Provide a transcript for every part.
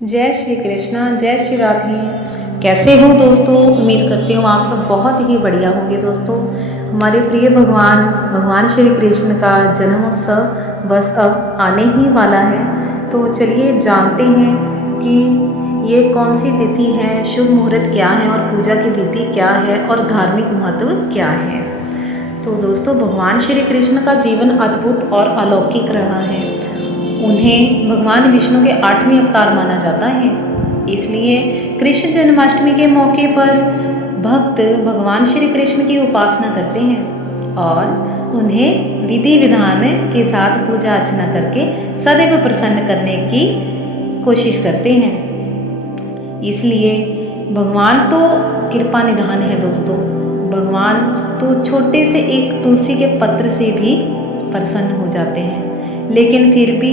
जय श्री कृष्णा, जय श्री राधे। कैसे हो दोस्तों? उम्मीद करती हूँ आप सब बहुत ही बढ़िया होंगे दोस्तों। हमारे प्रिय भगवान भगवान श्री कृष्ण का जन्मोत्सव बस अब आने ही वाला है। तो चलिए जानते हैं कि ये कौन सी तिथि है, शुभ मुहूर्त क्या है और पूजा की विधि क्या है और धार्मिक महत्व क्या है। तो दोस्तों, भगवान श्री कृष्ण का जीवन अद्भुत और अलौकिक रहा है। उन्हें भगवान विष्णु के 8वें अवतार माना जाता है। इसलिए कृष्ण जन्माष्टमी के मौके पर भक्त भगवान श्री कृष्ण की उपासना करते हैं और उन्हें विधि विधान के साथ पूजा अर्चना करके सदैव प्रसन्न करने की कोशिश करते हैं। इसलिए भगवान तो कृपा निधान है दोस्तों। भगवान तो छोटे से एक तुलसी के पत्र से भी प्रसन्न हो जाते हैं। लेकिन फिर भी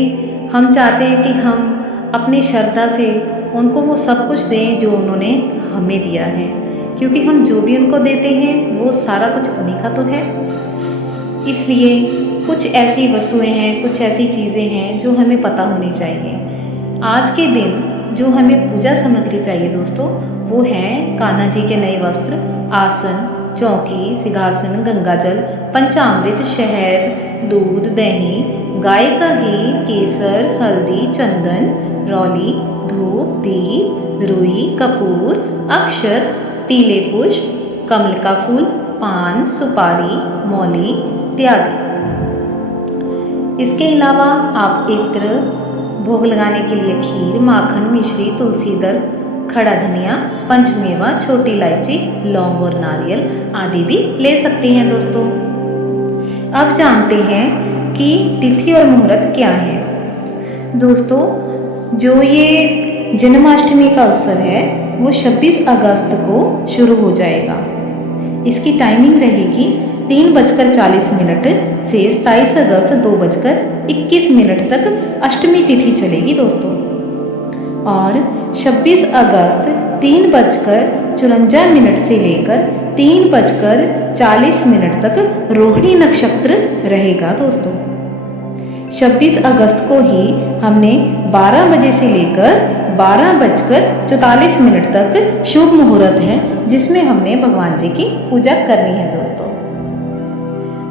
हम चाहते हैं कि हम अपनी श्रद्धा से उनको वो सब कुछ दें जो उन्होंने हमें दिया है, क्योंकि हम जो भी उनको देते हैं वो सारा कुछ उन्हीं का तो है। इसलिए कुछ ऐसी वस्तुएं हैं, कुछ ऐसी चीज़ें हैं जो हमें पता होनी चाहिए। आज के दिन जो हमें पूजा सामग्री चाहिए दोस्तों, वो है कान्हा जी के नए वस्त्र, आसन, चौकी, सिंहासन, गंगाजल, पंचामृत, शहद, दूध, दही, गाय का घी, केसर, हल्दी, चंदन, रौली, धूप, दीप, रुई, कपूर, अक्षत, पीले पुष्प, कमल का फूल, पान, सुपारी, मौली इत्यादि। इसके अलावा आप इत्र, भोग लगाने के लिए खीर, माखन, मिश्री, तुलसी दल, खड़ा धनिया, पंचमेवा, छोटी इलायची, लौंग और नारियल आदि भी ले सकती हैं दोस्तों। अब जानते हैं कि तिथि और मुहूर्त क्या है। दोस्तों, जो ये जन्माष्टमी का उत्सव है वो 26 अगस्त को शुरू हो जाएगा। इसकी टाइमिंग रहेगी 3:40 से 27 अगस्त 2:21 तक अष्टमी तिथि चलेगी दोस्तों। और 26 अगस्त 3:54 से लेकर 3:40 तक रोहिणी नक्षत्र रहेगा दोस्तों। 26 अगस्त को ही हमने 12 बजे से लेकर 12:44 तक शुभ मुहूर्त है, जिसमें हमने भगवान जी की पूजा करनी है दोस्तों।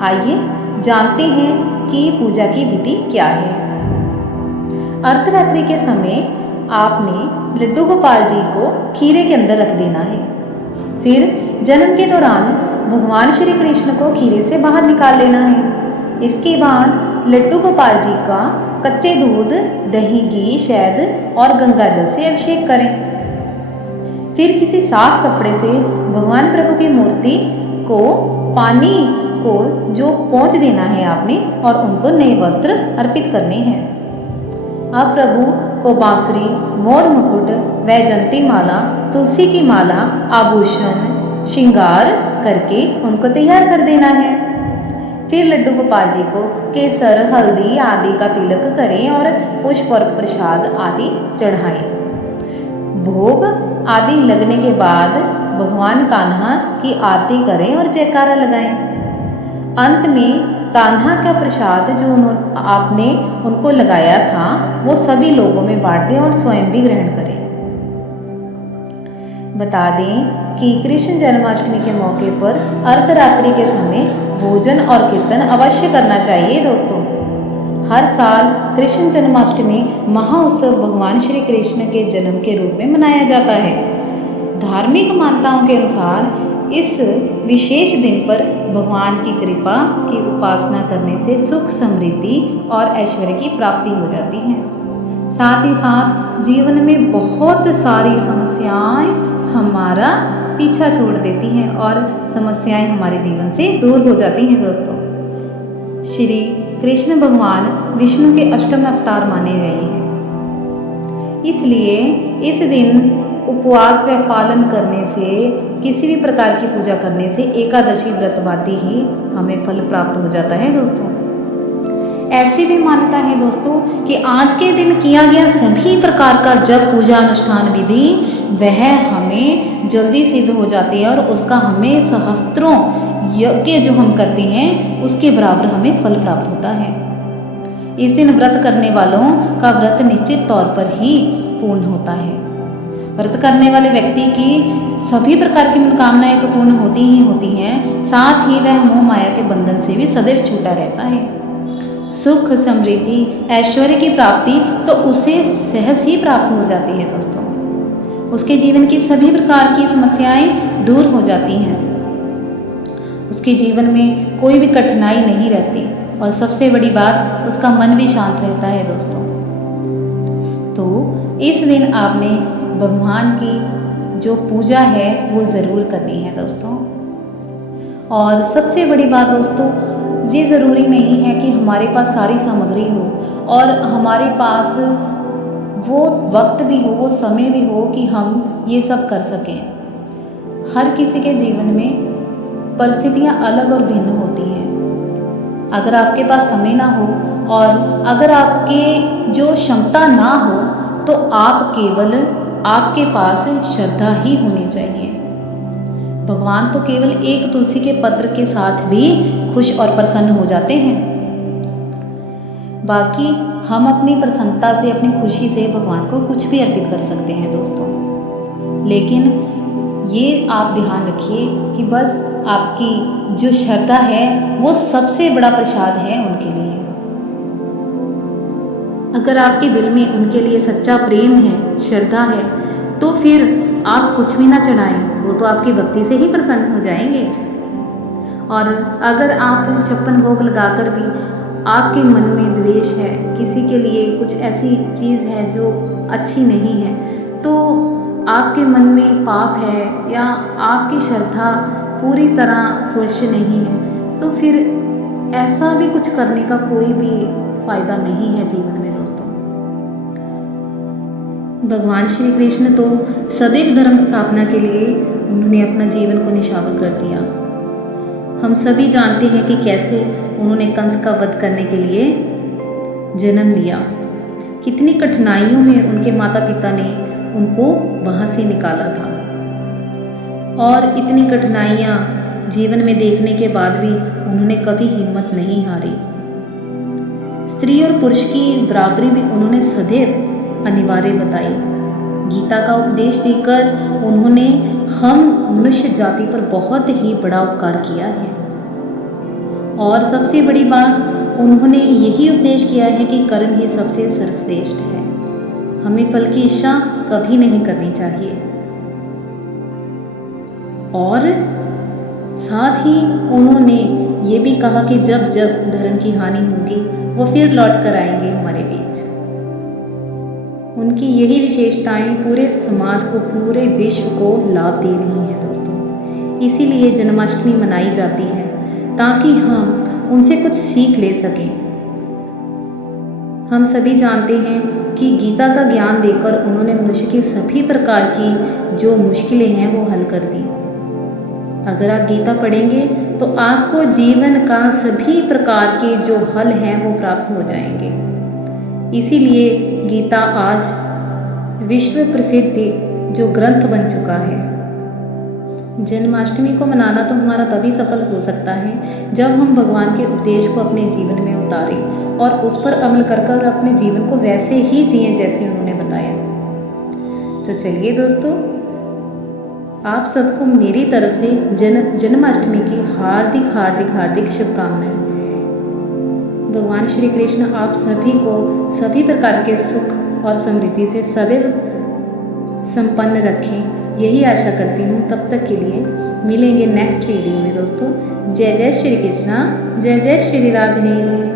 आइए जानते हैं कि पूजा की विधि क्या है। अर्धरात्रि के समय आपने लड्डू गोपाल जी को खीरे के अंदर रख देना है। फिर जन्म के दौरान भगवान श्री कृष्ण को खीरे से बाहर निकाल लेना है। इसके बाद लड्डू गोपाल जी का कच्चे दूध, दही, घी, शहद और गंगाजल से अभिषेक करें। फिर किसी साफ कपड़े से भगवान प्रभु की मूर्ति को पानी को जो पोंछ देना है आपने, और उनको नए वस्त्र अर्पित करने हैं। अब प्रभु को बांसुरी, मोर मुकुट, वैजंती माला, तुलसी की माला, आभूषण, श्रृंगार करके उनको तैयार कर देना है। फिर लड्डू गोपाल जी को केसर, हल्दी आदि का तिलक करें और पुष्प और प्रसाद आदि चढ़ाएं। भोग आदि लगने के बाद भगवान कान्हा की आरती करें और जयकारा लगाएं। अंत में कान्हा का प्रसाद जो आपने उनको लगाया था वो सभी लोगों में बांट दें और स्वयं भी ग्रहण करें। बता दें कि कृष्ण जन्माष्टमी के मौके पर अर्धरात्रि के समय भोजन और कीर्तन अवश्य करना चाहिए दोस्तों। हर साल कृष्ण जन्माष्टमी महाउत्सव भगवान श्री कृष्ण के जन्म के रूप में मनाया जाता है। धार्मिक मान्यताओं के अनुसार इस विशेष दिन पर भगवान की कृपा की उपासना करने से सुख, समृद्धि और ऐश्वर्य की प्राप्ति हो जाती है। साथ ही साथ जीवन में बहुत सारी समस्याएं हमारा पीछा छोड़ देती हैं और समस्याएं हमारे जीवन से दूर हो जाती हैं दोस्तों। श्री कृष्ण भगवान विष्णु के अष्टम अवतार माने गए हैं। इसलिए इस दिन उपवास व पालन करने से, किसी भी प्रकार की पूजा करने से एकादशी व्रत बाती ही हमें फल प्राप्त हो जाता है दोस्तों। ऐसी भी मान्यता है दोस्तों कि आज के दिन किया गया सभी प्रकार का जप, पूजा, अनुष्ठान विधि वह हमें जल्दी सिद्ध हो जाती है और उसका हमें सहस्त्रों यज्ञ जो हम करते हैं उसके बराबर हमें फल प्राप्त होता है। इस दिन व्रत करने वालों का व्रत निश्चित तौर पर ही पूर्ण होता है। व्रत करने वाले व्यक्ति की सभी प्रकार की मनोकामनाएं तो पूर्ण होती ही होती हैं, साथ ही वह मोह माया के बंधन से भी सदैव छूटा रहता है। सुख, समृद्धि, ऐश्वर्य की प्राप्ति तो उसे सहज ही प्राप्त हो जाती है दोस्तों। उसके जीवन की सभी प्रकार की समस्याएं दूर हो जाती हैं। उसके जीवन में कोई भी कठिनाई नहीं रहती और सबसे बड़ी बात, उसका मन भी शांत रहता है दोस्तों। तो इस दिन आपने भगवान की जो पूजा है वो ज़रूर करनी है दोस्तों। और सबसे बड़ी बात दोस्तों, ये ज़रूरी नहीं है कि हमारे पास सारी सामग्री हो और हमारे पास वो वक्त भी हो, वो समय भी हो कि हम ये सब कर सकें। हर किसी के जीवन में परिस्थितियाँ अलग और भिन्न होती हैं। अगर आपके पास समय ना हो और अगर आपके जो क्षमता ना हो, तो आप केवल आपके पास श्रद्धा ही होनी चाहिए। भगवान तो केवल एक तुलसी के पत्र के साथ भी खुश और प्रसन्न हो जाते हैं। बाकी हम अपनी प्रसन्नता से, अपनी खुशी से भगवान को कुछ भी अर्पित कर सकते हैं दोस्तों। लेकिन ये आप ध्यान रखिए कि बस आपकी जो श्रद्धा है वो सबसे बड़ा प्रसाद है उनके लिए। अगर आपके दिल में उनके लिए सच्चा प्रेम है, श्रद्धा है, तो फिर आप कुछ भी ना चढ़ाएं, वो तो आपकी भक्ति से ही प्रसन्न हो जाएंगे। और अगर आप 56 भोग लगाकर भी आपके मन में द्वेष है, किसी के लिए कुछ ऐसी चीज़ है जो अच्छी नहीं है, तो आपके मन में पाप है या आपकी श्रद्धा पूरी तरह स्वच्छ नहीं है, तो फिर ऐसा भी कुछ करने का कोई भी फायदा नहीं है जीवन में दोस्तों। भगवान श्री कृष्ण तो सदैव धर्म स्थापना के लिए उन्होंने अपना जीवन को निछावर कर दिया। हम सभी जानते हैं कि कैसे उन्होंने कंस का वध करने के लिए जन्म लिया। कितनी कठिनाइयों में उनके माता पिता ने उनको वहाँ से निकाला था, और इतनी कठिनाइयाँ जीवन में देखने के बाद भी उन्होंने कभी हिम्मत नहीं हारी। स्त्री और पुरुष की बराबरी भी उन्होंने सदैव अनिवार्य बताई। गीता का उपदेश देकर उन्होंने हम मनुष्य जाति पर बहुत ही बड़ा उपकार किया है। और सबसे बड़ी बात, उन्होंने यही उपदेश किया है कि कर्म ही सबसे सर्वश्रेष्ठ है। हमें फल की इच्छा कभी नहीं करनी चाहिए। और साथ ही उन्होंने ये भी कहा कि जब जब धर्म की हानि होगी वो फिर लौट कर आएंगे हमारे बीच। उनकी यही विशेषताएं पूरे समाज को, पूरे विश्व को लाभ दे रही हैं दोस्तों। इसीलिए जन्माष्टमी मनाई जाती है ताकि हम उनसे कुछ सीख ले सकें। हम सभी जानते हैं कि गीता का ज्ञान देकर उन्होंने मनुष्य की सभी प्रकार की जो मुश्किलें हैं वो हल कर दी। अगर आप गीता पढ़ेंगे तो आपको जीवन का सभी प्रकार के जो हल हैं वो प्राप्त हो जाएंगे। इसीलिए गीता आज विश्व प्रसिद्ध जो ग्रंथ बन चुका है। जन्माष्टमी को मनाना तो हमारा तभी सफल हो सकता है जब हम भगवान के उपदेश को अपने जीवन में उतारें और उस पर अमल कर अपने जीवन को वैसे ही जिएं जैसे उन्होंने बताया। तो चलिए दोस्तों, आप सबको मेरी तरफ से जन्माष्टमी की हार्दिक हार्दिक हार्दिक शुभकामनाएं। भगवान श्री कृष्ण आप सभी को सभी प्रकार के सुख और समृद्धि से सदैव संपन्न रखें, यही आशा करती हूँ। तब तक के लिए मिलेंगे नेक्स्ट वीडियो में दोस्तों। जय जय श्री कृष्णा, जय जय श्री राधे।